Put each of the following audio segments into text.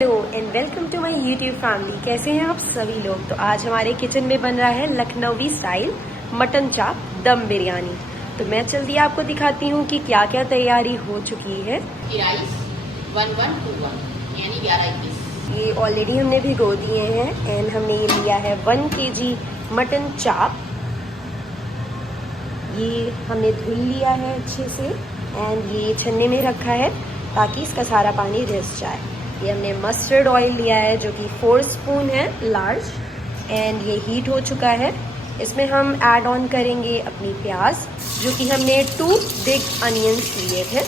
Hello and welcome to my YouTube family. कैसे हैं आप सभी लोग। तो आज हमारे किचन में बन रहा है लखनवी स्टाइल मटन चाप दम बिरयानी। तो मैं जल्दी आपको दिखाती हूँ कि क्या क्या तैयारी हो चुकी है। राइस 1121 यानी 11 पीस। ये ऑलरेडी हमने भिगो दिए हैं एंड हमने ये लिया है 1 kg मटन चाप। ये हमने धुल लिया है अच्छे से एंड ये छन्ने में रखा है ताकि इसका सारा पानी रिस जाए। ये हमने मस्टर्ड ऑयल लिया है जो कि 4 स्पून है लार्ज एंड ये हीट हो चुका है। इसमें हम ऐड ऑन करेंगे अपनी प्याज जो कि हमने 2 बिग अनियंस लिए थे।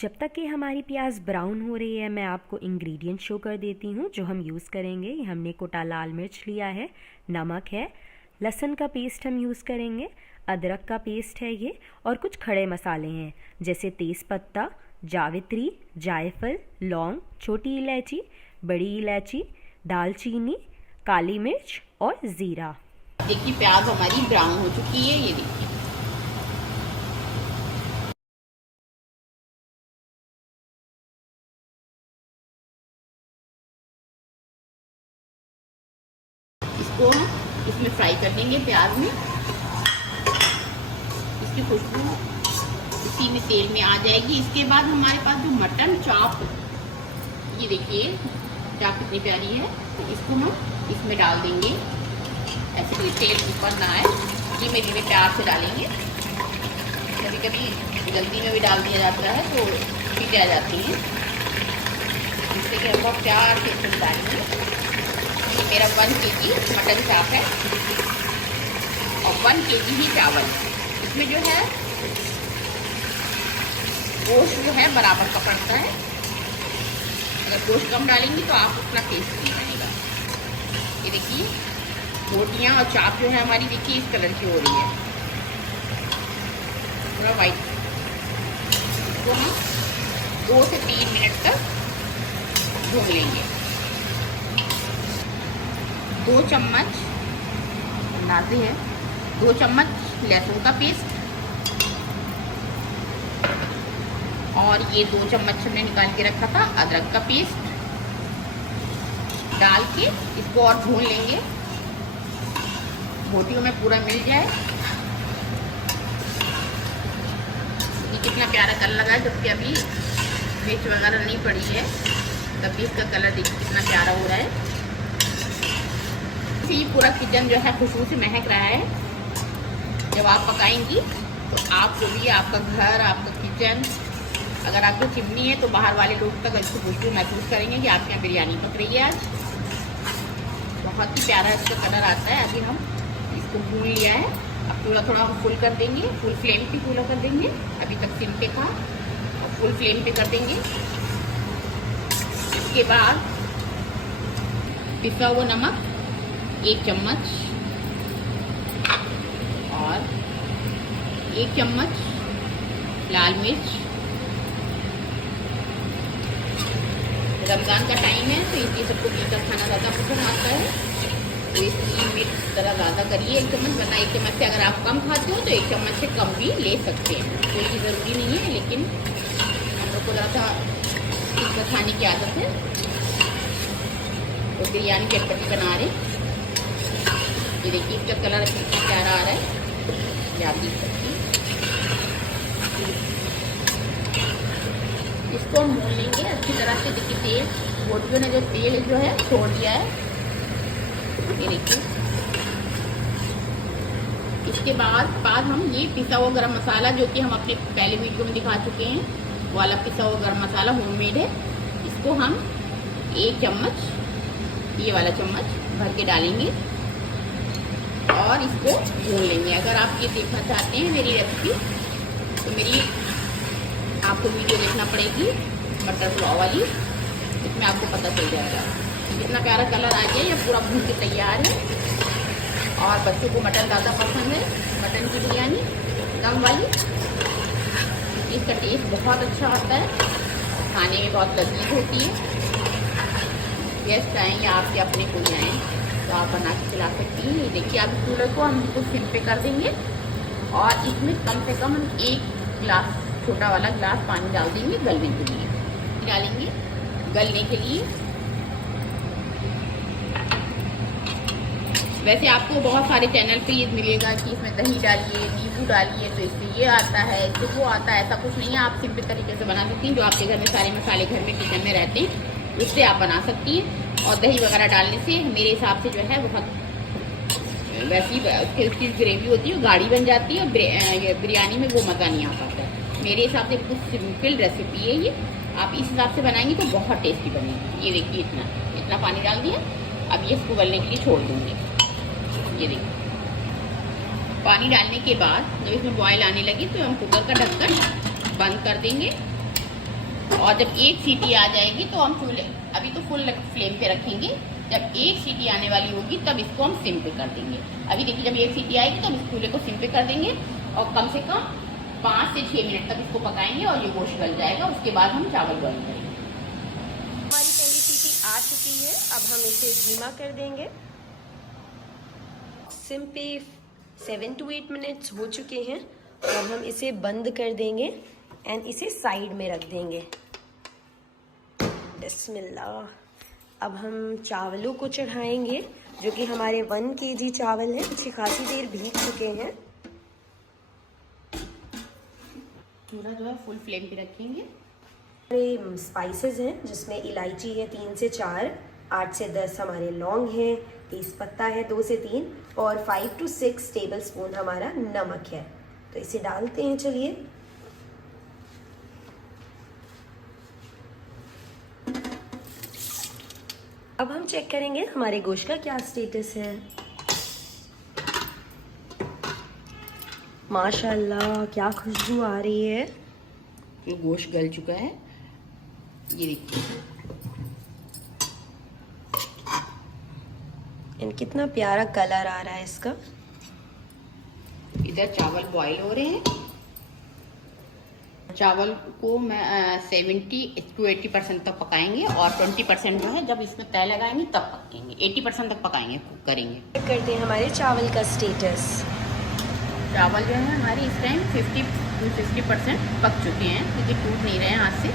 जब तक कि हमारी प्याज ब्राउन हो रही है मैं आपको इंग्रेडिएंट शो कर देती हूँ जो हम यूज़ करेंगे। हमने कोटा लाल मिर्च लिया है, नमक है, लहसुन का पेस्ट हम यूज़ करेंगे, अदरक का पेस्ट है ये, और कुछ खड़े मसाले हैं जैसे तेज़पत्ता, जावित्री, जायफल, लौंग, छोटी इलायची, बड़ी इलायची, दालचीनी, काली मिर्च और ज़ीरा। देखिए प्याज हमारी ब्राउन हो चुकी है। ये देखिए इसको हम इसमें फ्राई कर देंगे प्याज में। इसकी खुशबू इसी में तेल में आ जाएगी। इसके बाद हमारे पास जो मटन चाप, ये देखिए चाप कितनी प्यारी है। तो इसको हम इसमें डाल देंगे। ऐसे कोई तेल ऊपर ना आए, धीमे धीमे प्यार से डालेंगे। कभी कभी जल्दी में भी डाल दिया जाता है तो छीट आ जाती हैं, जिससे कि हम बहुत प्यार से इसको डालेंगे। ये मेरा 1 kg मटन चाप है और 1 kg ही चावल। इसमें जो है गोश्त जो है बराबर पकड़ता है। अगर गोश्त कम डालेंगी तो आप उतना टेस्ट नहीं बनेगा। ये देखिए रोटियां और चाप जो है हमारी, देखिए इस कलर की हो रही है, पूरा वाइट। इसको हम 2 से 3 मिनट तक भून लेंगे। 2 चम्मच अंदाजे है, 2 चम्मच लहसुन का पेस्ट और ये 2 चम्मच हमने निकाल के रखा था अदरक का पेस्ट डाल के इसको और भून लेंगे, रोटियों में पूरा मिल जाए। ये कितना प्यारा कलर लगा है, जबकि अभी मिर्च वगैरह नहीं पड़ी है, तब भी इसका कलर देखिए कितना प्यारा हो रहा है। ये पूरा किचन जो है खुशबू से महक रहा है। जब आप पकाएंगी तो आपको भी, आपका घर, आपका किचन, अगर आपको चिमनी है तो बाहर वाले लोग तक इसको खुशबू महसूस करेंगे कि आपके यहाँ बिरयानी पक रही है आज। बहुत ही प्यारा इसका कलर आता है। अभी हम इसको भून लिया है, अब थोड़ा थोड़ा हम फुल कर देंगे, फुल फ्लेम पे फुल कर देंगे। अभी तक सिम पे था और फुल फ्लेम पे कर देंगे। इसके बाद पिसा हुआ नमक 1 चम्मच और 1 चम्मच लाल मिर्च। रमज़ान का टाइम है तो इसलिए सबको तीखा खाना ज़्यादा पसंद आता है, तो इसलिए मिर्च ज़रा ज़्यादा करिए 1 चम्मच, वरना 1 चम्मच से अगर आप कम खाते हो तो 1 चम्मच से कम भी ले सकते हैं, कोई ज़रूरी नहीं है। लेकिन हम लोग को ज़्यादा तीखा खाने की आदत है तो बिरयानी चटपटी बना रहे। ये देखिए इसका कलर कितना प्यारा आ रहा है, ये आप देख सकते हैं। इसको हम भून लेंगे अच्छी तरह से। देखिए तेल, रोटियों ने जो तेल जो है छोड़ दिया है, ये देखिए। इसके बाद हम ये पिसा हुआ गरम मसाला, जो कि हम अपने पहले वीडियो में दिखा चुके हैं, वो वाला पिसा हुआ गरम मसाला होममेड है, इसको हम 1 चम्मच, ये वाला चम्मच भर के डालेंगे और इसको भून लेंगे। अगर आप ये देखना चाहते हैं मेरी रेसिपी तो मेरी आपको वीडियो देखना पड़ेगी बटर पुलाव वाली, इसमें आपको पता चल जाएगा। कितना प्यारा कलर आ गया, ये पूरा भून के तैयार है। और बच्चों को मटन ज़्यादा पसंद है, मटन की बिरयानी दम वाली, इसका टेस्ट बहुत अच्छा होता है, खाने में बहुत लजीज होती है। गेस्ट आएँ या आपके अपने कोई आएँ तो आप बना के खिला सकती हैं। ये देखिए आप कूलर को हम इसको सिम पे कर देंगे और इसमें कम से कम हम 1 गिलास, छोटा वाला गिलास पानी डाल देंगे गलने के लिए। डालेंगे गलने के लिए। वैसे आपको बहुत सारे चैनल पे ये मिलेगा कि इसमें दही डालिए, नींबू डालिए तो इससे ये आता है, इससे वो आता है। ऐसा कुछ नहीं है, आप सिंपल तरीके से बना सकती हैं। जो आपके घर में सारे मसाले घर में किचन में रहते हैं उससे आप बना सकती हैं। और दही वगैरह डालने से मेरे हिसाब से जो है बहुत वैसी उसकी ग्रेवी होती है वो गाढ़ी बन जाती है। बिरयानी में वो मज़ा नहीं आ पाता है। मेरे हिसाब से बिल्कुल सिंपल रेसिपी है ये। आप इस हिसाब से बनाएंगे तो बहुत टेस्टी बनेगी। ये देखिए इतना पानी डाल दिया। अब ये इसको गलने के लिए छोड़ दूँगी। ये देखिए पानी डालने के बाद जब इसमें बॉयल आने लगी तो हम कुकर का ढक्कन बंद कर देंगे। और जब एक सीटी आ जाएगी तो हम चूल्हे अभी तो फुल फ्लेम पे रखेंगे। जब एक सीटी आने वाली होगी तब इसको हम सिम पे कर देंगे। अभी देखिए जब एक सीटी आएगी तब इस चूल्हे को सिम पे कर देंगे और कम से कम 5 से 6 मिनट तक इसको पकाएंगे और ये गोश्त गल जाएगा। उसके बाद हम चावल बॉईल करेंगे। हमारी पहली सीटी आ चुकी है। अब हम इसे धीमा कर देंगे। सिम पे 7 to 8 मिनट्स हो चुके हैं। अब हम इसे बंद कर देंगे एंड इसे साइड में रख देंगे। बिस्मिल्लाह। अब हम चावलों को चढ़ाएंगे जो कि हमारे 1 kg चावल हैं। अच्छी खासी देर भीग चुके हैं। पूरा जो है फुल फ्लेम पे रखेंगे। हमारे स्पाइसेस हैं जिसमें इलायची है 3 से 4, 8 से 10 हमारे लौंग हैं, तेज पत्ता है 2 से 3 और 5 to 6 टेबल स्पून हमारा नमक है। तो इसे डालते हैं। चलिए अब हम चेक करेंगे हमारे गोश्त का क्या स्टेटस है। माशाल्लाह क्या खुशबू आ रही है। ये गोश्त गल चुका है। ये देखिए एंड कितना प्यारा कलर आ रहा है इसका। इधर चावल बॉईल हो रहे हैं। चावल को मैं 70 to 80% तक पकाएंगे और 20% जो है जब इसमें तय लगाएंगे तब पकेंगे। 80% तक पकाएंगे, कुक करेंगे। चेक करते हैं हमारे चावल का स्टेटस। चावल जो है हमारे इस टाइम 50 to 60% पक चुके हैं क्योंकि टूट नहीं रहे हैं हाथ से।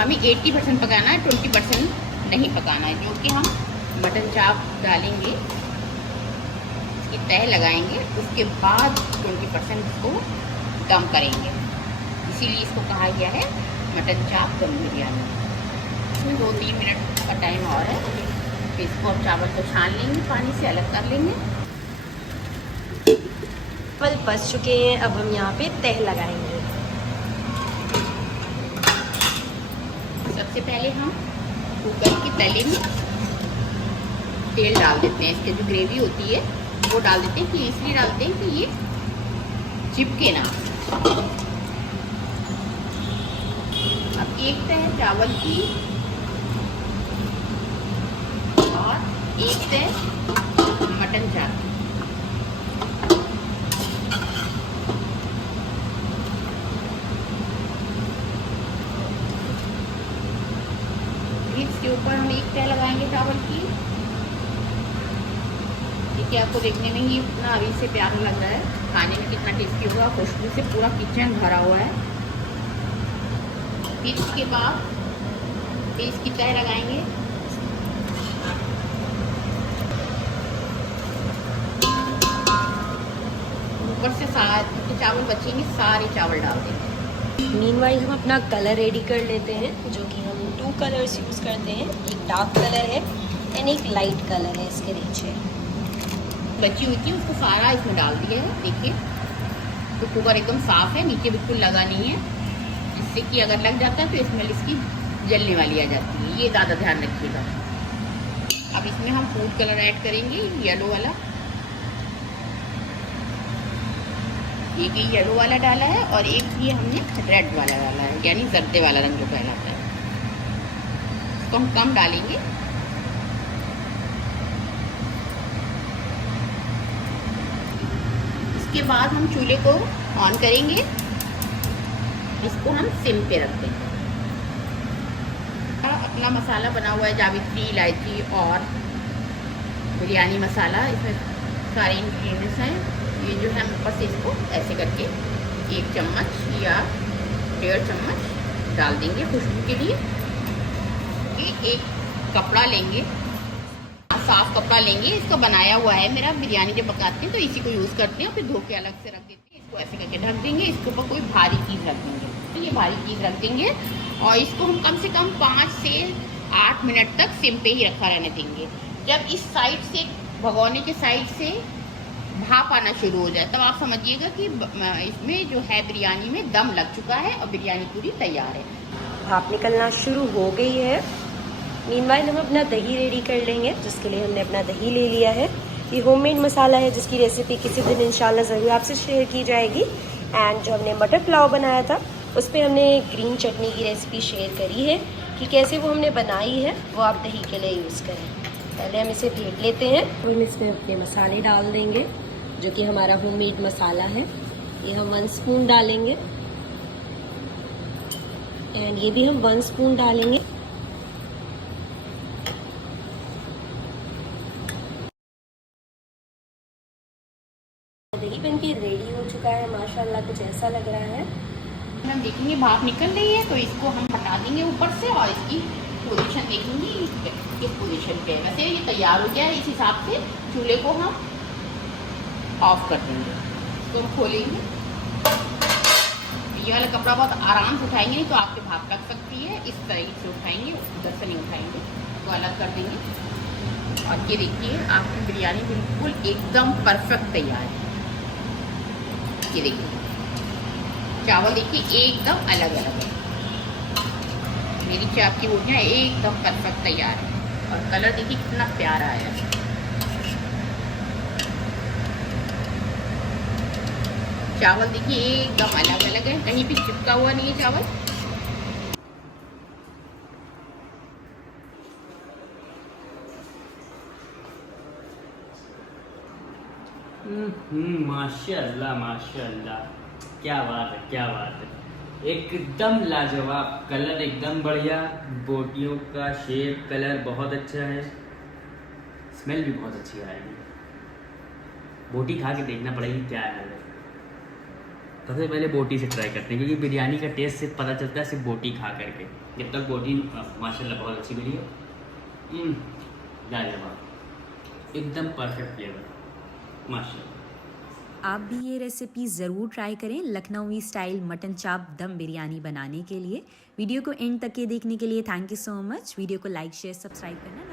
हमें 80% पकाना है, 20% नहीं पकाना है। जो कि हम मटन चाप डालेंगे, इसकी तह लगाएंगे, उसके बाद 20% इसको दम करेंगे। इसीलिए इसको कहा गया है मटन चाप दम बिरयानी। इसमें 2-3 मिनट का टाइम और है। फिर इसको हम चावल को छान लेंगे, पानी से अलग कर लेंगे। चावल पस चुके हैं। अब हम यहाँ पे तह लगाएंगे। सबसे पहले हम कुकर की तले में तेल डाल देते हैं। इसकी जो ग्रेवी होती है वो डाल देते हैं। कि इसलिए डालते हैं कि ये चिपके ना। अब एक तह चावल की और एक तह मटन चाप की। इसके ऊपर हम एक तह लगाएंगे चावल की। देखिए आपको देखने में ही इतना अभी से प्यारा लग रहा है, खाने में कितना टेस्टी होगा। खुशबू से पूरा किचन भरा हुआ है। फिर इसके बाद इसकी तह लगाएंगे। ऊपर से सारे चावल बचेंगे, सारे चावल डाल देंगे। मीनवाइल हम अपना कलर रेडी कर लेते हैं जो कि हम 2 कलर्स यूज़ करते हैं। एक डार्क कलर है एंड एक लाइट कलर है इसके नीचे। बची हुई थी उसको सारा इसमें डाल दिया है। देखिए तो कुकर एकदम साफ है, नीचे बिल्कुल लगा नहीं है। जिससे कि अगर लग जाता है तो स्मेल इसकी जलने वाली आ जाती है। ये ज़्यादा ध्यान रखिएगा। अब इसमें हम फूड कलर ऐड करेंगे, येलो वाला। एक ही येलो वाला डाला है और एक ये हमने रेड वाला डाला है, यानी जर्दे वाला रंग जो कहलाता है। इसको हम कम डालेंगे। इसके बाद हम चूल्हे को ऑन करेंगे। इसको हम सिम पे रख देंगे। अपना मसाला बना हुआ है, जावित्री, इलायची और बिरयानी मसाला। इसमें सारे इंग्रेडिएंट्स हैं। ये जो है हम ऊपर से इसको ऐसे करके 1 चम्मच या 1.5 चम्मच डाल देंगे खुशबू के लिए। करके एक कपड़ा लेंगे, साफ कपड़ा लेंगे। इसको बनाया हुआ है मेरा, बिरयानी जब पकाते हैं तो इसी को यूज़ करते हैं, फिर धो के अलग से रख देते हैं। इसको ऐसे करके ढक देंगे, इसके ऊपर कोई भारी चीज़ रख देंगे, तो ये भारी चीज़ रख देंगे और इसको हम कम से कम 5 से 8 मिनट तक सिम पे ही रखा रहने देंगे। जब इस साइड से, भगोने के साइड से भाप आना शुरू हो जाए तब आप समझिएगा कि इसमें जो है बिरयानी में दम लग चुका है और बिरयानी पूरी तैयार है। भाप निकलना शुरू हो गई है। मीनवाइल हम अपना दही रेडी कर लेंगे, जिसके लिए हमने अपना दही ले लिया है। ये होममेड मसाला है जिसकी रेसिपी किसी दिन इंशाल्लाह ज़रूर आपसे शेयर की जाएगी। एंड जो हमने मटर पुलाव बनाया था उस पर हमने ग्रीन चटनी की रेसिपी शेयर करी है कि कैसे वो हमने बनाई है, वो आप दही के लिए यूज़ करें। पहले हम इसे फेंट लेते हैं, हम इसमें अपने मसाले डाल देंगे जो कि हमारा होममेड मसाला है। ये हम 1 स्पून डालेंगे एंड ये भी हम 1 स्पून डालेंगे। दही बन के रेडी हो चुका है माशाल्लाह, कुछ ऐसा लग रहा है। हम देखेंगे भाप निकल रही है तो इसको हम हटा देंगे ऊपर से और इसकी पोजीशन देखेंगे किस पोजीशन पे है। वैसे ये तैयार हो गया है, इस हिसाब से चूल्हे को हम ऑफ कर देंगे। इसको हम खोलेंगे, ये वाला कपड़ा बहुत आराम से उठाएंगे, नहीं तो आपके भाप लग सकती है। इस तरीके से उठाएंगे, उधर से नहीं उठाएंगे, तो अलग कर देंगे। और ये देखिए आपकी बिरयानी बिल्कुल एकदम परफेक्ट तैयार है। ये देखिए चावल देखिए एकदम अलग अलग है, मेरी चाप की रोटियाँ एकदम परफेक्ट तैयार है और कलर देखिए कितना प्यारा आया है। चावल देखिए एकदम अलग अलग है, कहीं भी चिपका हुआ नहीं है चावल। माशाल्लाह माशाल्लाह, क्या बात है क्या बात है, एकदम लाजवाब। कलर एकदम बढ़िया, बोटियों का शेप कलर बहुत अच्छा है, स्मेल भी बहुत अच्छी आएगी। बोटी खा के देखना पड़ेगी क्या है। सबसे पहले बोटी से ट्राई करते हैं क्योंकि बिरयानी का टेस्ट से पता चलता है सिर्फ बोटी खा करके। जब तक बोटी माशाल्लाह बहुत अच्छी बनी है, लाजवाब, एकदम परफेक्ट फ्लेवर माशाल्लाह। आप भी ये रेसिपी ज़रूर ट्राई करें लखनवी स्टाइल मटन चाप दम बिरयानी बनाने के लिए। वीडियो को एंड तक के देखने के लिए thank you so much. Video को लाइक शेयर सब्सक्राइब करना